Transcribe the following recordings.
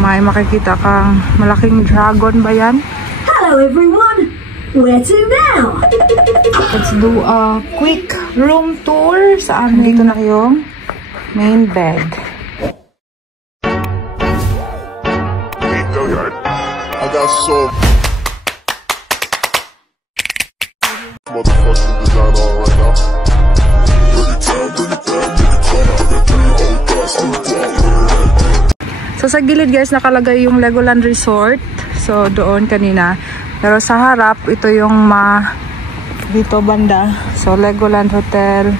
may makikita kang malaking dragon ba yan? Hello everyone! Where to now? Let's do a quick room tour sa amin. Dito na yung main bed. I got so motherfucking design on right now. So sa gilid guys nakalagay yung Legoland Resort. So doon kanina. Pero sa harap ito yung dito banda. So Legoland Hotel.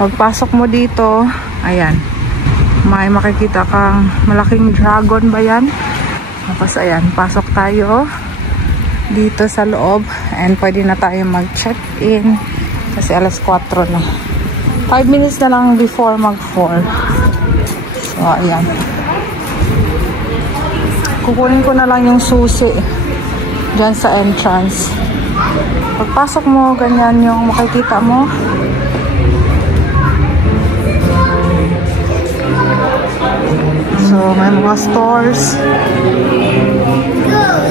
Pagpasok mo dito, ayan. May makikita kang malaking dragon ba yan? Tapos ayan, pasok tayo dito sa loob. And pwede na tayo mag-check-in. Kasi alas 4 na. 5 minutes na lang before mag-4. So ayan. Kukunin ko na lang yung susi dyan sa entrance. Pagpasok mo, ganyan yung makikita mo. So, may mga stores.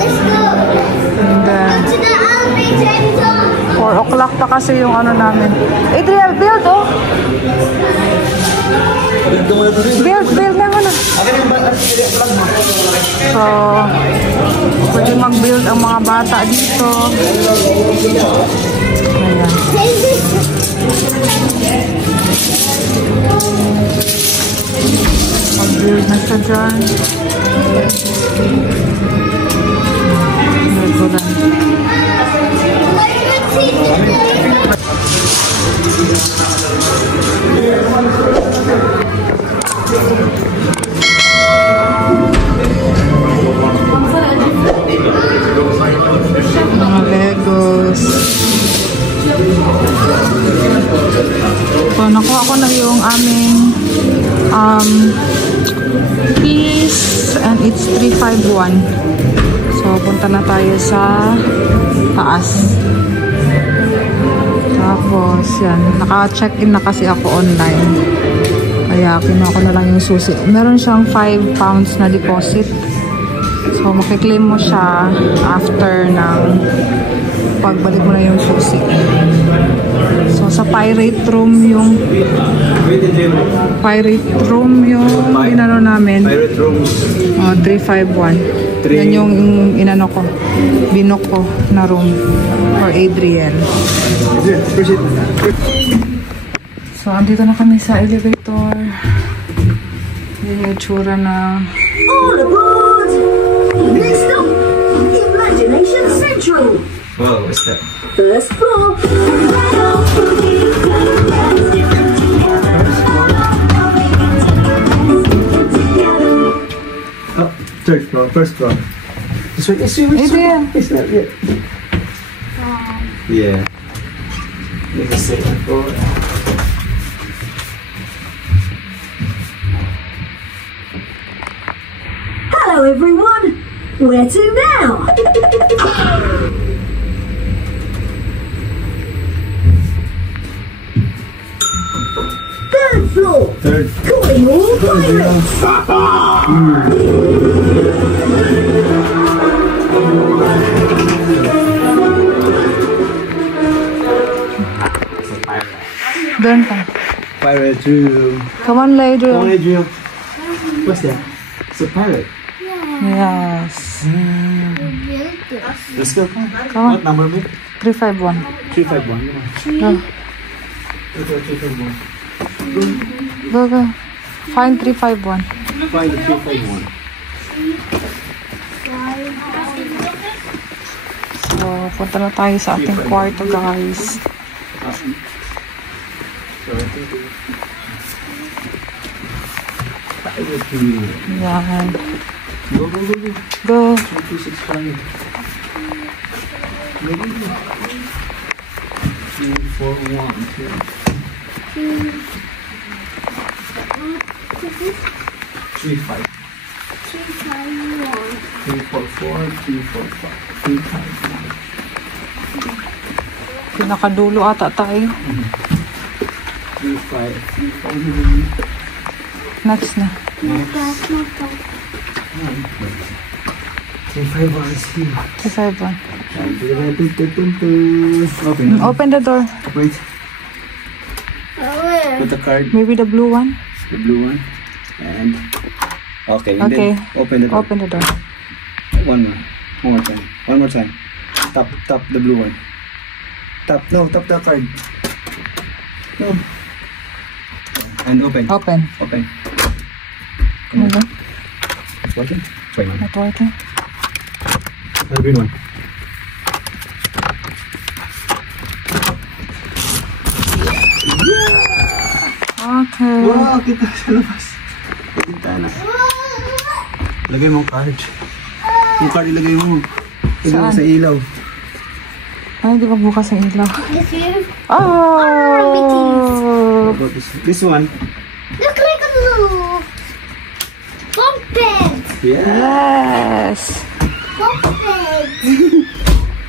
Let's go! And then, To the elevator! 4 o'clock pa kasi yung ano namin. Adriel, build oh! Build na muna. So, pwede mag-build ang mga bata dito. Ayan. Mag-build na siya dyan. Mga Legos. So, nakuha ko na yung aming piece and it's 351. So, punta na tayo sa taas. Tapos, yan. Naka-check-in na kasi ako online. Kaya, kinuha ko na lang yung susi. Meron siyang 5 pounds na deposit. So, makiklaim mo siya after ng pagbalik mo na yung susi. So, sa pirate room yung inano namin. Pirate rooms. 351. Yan yung inano ko. Binook ko na room for Adriel. So, andito na kami sa elevator. Yan yung tsura na All aboard! Next up, Imagination Central! Whoa, what's that? First floor! Oh, third floor, first floor. This one is Adriel. It's not yet. Yeah. Let me see. Oh. Hello everyone! Where to now? Third floor! Third. Calling all pirates! doon ka. Pirate room. Come on, Adriel. Oh, Adriel. What's that? It's a pirate. Yes. Let's go. Come on. What number, mate? 351. 351. Go. 351. Go, go. Find 351. Find the 351. So, punta na tayo sa ating kwarto, guys. Yan. Go, go, go, go. Go. 265. 35. 344, 345, 355. Pinakadulo ata tayo. 35. Next na. C5 is here. C5 one. Open. Open the door. Wait. Put the card. Maybe the blue one. The blue one. And okay. And Okay. then open the door. Open the door. One more time. One more time. Tap the blue one. Tap the card. No. And open. Open. Open. Okay. It's working? Wait, no. Not working. The green one. Okay. Wow, kita sa labas. Kita na. Lagay mo ang card. Yung card ilagay mo. Ilagay mo Saan? sa ilaw. Ay, di ba bukas ang ilaw? This here. Oh! How about this one? Look like a little bunk bed. Yeah. Yes! Bunk bed.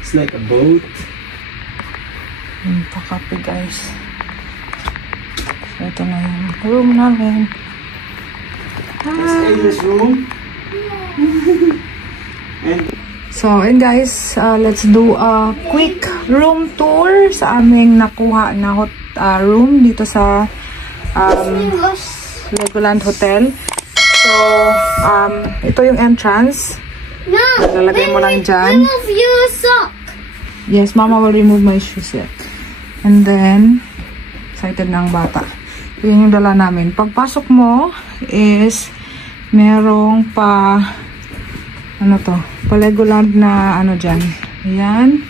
It's like a boat. Pakape guys. So, ito na yung room namin. This room. And So, and guys, let's do a quick room tour sa aming nakuha na room dito sa Legoland Hotel. So, ito yung entrance. No. Lalagay mo lang dyan. Remove your sock. Yes, Mama will remove my shoes yet. And then, excited na ang bata. Ito yung dala namin. Pagpasok mo is merong pa ano to? Pa Legoland na ano dyan. Ayan.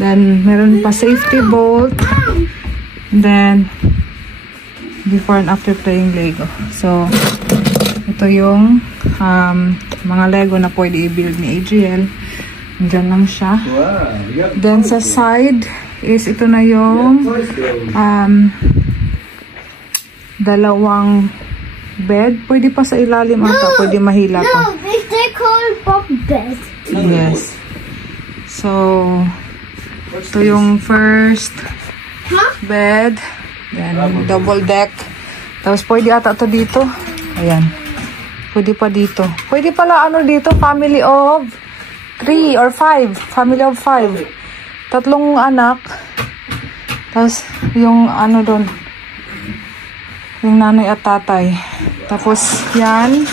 Then, meron pa safety bolt. And then, before and after playing Lego. So, ito yung mga Lego na pwede i-build ni Adriel. Diyan lang siya. wow. Then sa side is ito na yung dalawang bed. Pwede pa sa ilalim ata. Pwede mahila to. No, they're called bunk bed. Yes. So, ito yung first bed. Then double deck. Tapos pwede ata to dito. Ayan. Pwede pa dito. Pwede pala ano dito, family of 3 or 5. Family of 5. 3 anak. Tapos, yung ano doon. Yung nanay at tatay. Tapos, yan.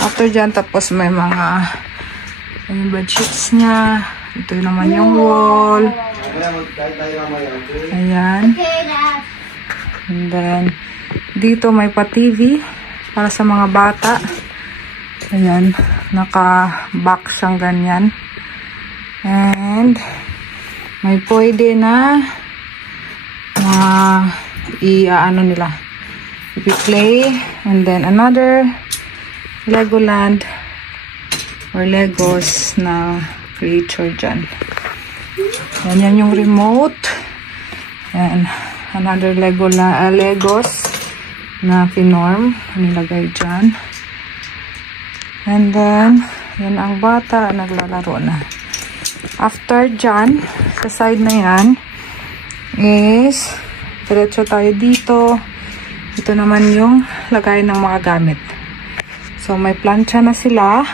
After dyan, tapos may mga yung bedsheets niya. Ito naman yung wall. Ayan. Okay, Dad. And then, dito may pa TV para sa mga bata. Ayan, naka-box siyang ganyan. And, may pwede na ano nila, i-play. And then, another Legoland or Legos na creature dyan. Yan yung remote. And, another Legos na pinorm. Nilagay dyan. And then, yun ang bata, naglalaro na. After dyan, sa side na yan, is, diretso tayo dito. Ito naman yung lagay ng mga gamit. So, may plancha na sila.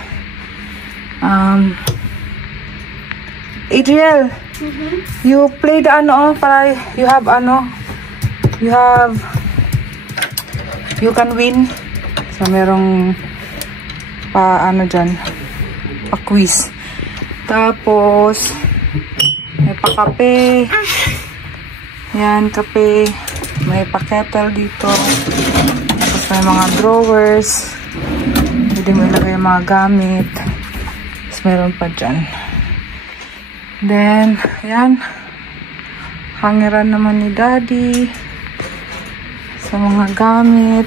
Adriel, you play the ano, para you have ano, you can win. So, merong pa ano dyan, pa quiz. Tapos may pa kape. Yan, kape. May pa kettle dito. Tapos may mga drawers. Pwede mo ilagay yung mga gamit. Tapos meron pa dyan. Then, yan, hangeran naman ni Daddy sa mga gamit.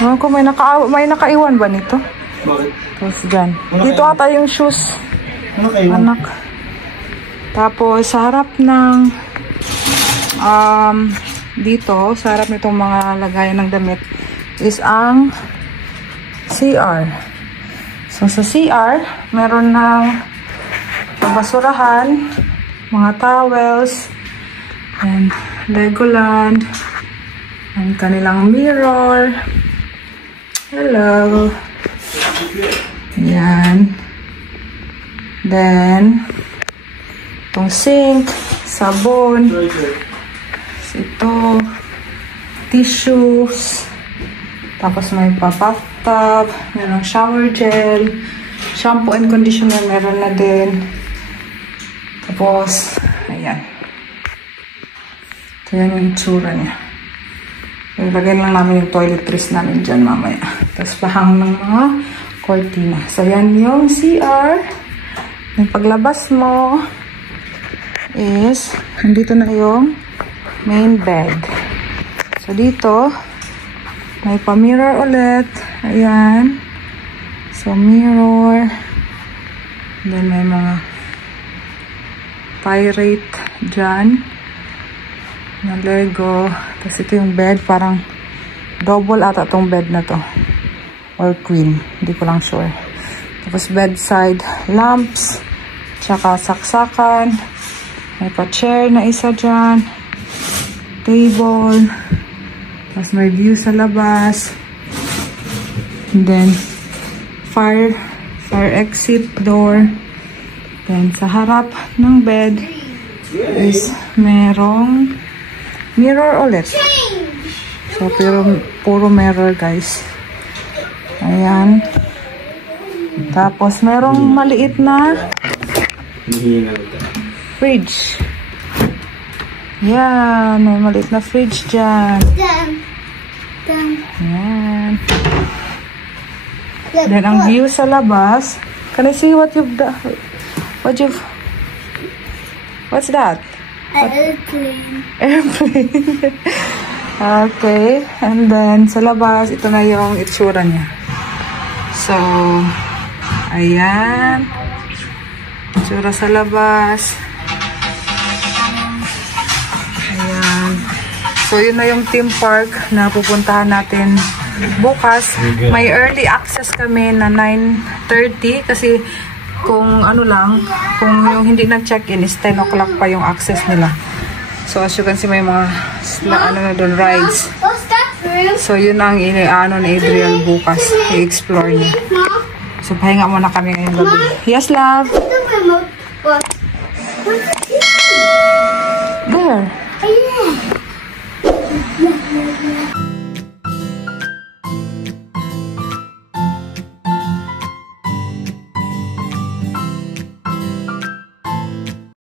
Ewan ko, may nakaiwan ba nito? Bakit? Tapos dyan. Dito ata yung shoes. Ano kayo? Anak. Tapos, sa harap ng dito, sa harap nitong mga lagayan ng damit is ang CR. So, sa CR, meron ng basurahan, mga towels, and Legoland, and kanilang mirror. Hello. Ayan. Then, itong sink, sabon, ito, tissues, tapos may pa-bathtub, mayroong shower gel, shampoo and conditioner, meron na din. Tapos, ayan. Ito yan yung itsura niya. Ilagay lang namin yung toiletries namin dyan mamaya. Tapos pahang ng mga cortina. So, yan yung CR. Yung paglabas mo is, nandito na yung main bed. So, dito, may pa-mirror ulit. Ayan. So, mirror. Then, may mga pirate dyan. Na Lego. Tapos, ito yung bed. Parang double ata itong bed na to. Or queen. Hindi ko lang sure. Tapos, bedside lamps. Tsaka, saksakan. May pa-chair na isa dyan. Table. Tapos, may view sa labas. And then, fire exit door. Then, sa harap ng bed is merong mirror ulit. So, pero puro mirror, guys. Ayan. Tapos, merong maliit na fridge. Yan. May maliit na fridge dyan. Ayan. Then, ang view sa labas. Can I see what you've done? What's that? Airplane. Airplane. Okay. And then, sa labas, ito na yung itsura niya. So, ayan. Itsura sa labas. Ayan. So, yun na yung theme park na pupuntahan natin bukas. May early access kami na 9:30 kasi kung ano lang, kung yung hindi nag-check-in is 10 o'clock pa yung access nila. So, as you can see, may mga ano na doon, rides. What's that room? So, yun ang inaano ni Adriel bukas. I-explore niya. So, pahinga muna kami ngayong gabi. Yes, love? The remote. What? What's it? There. Yeah.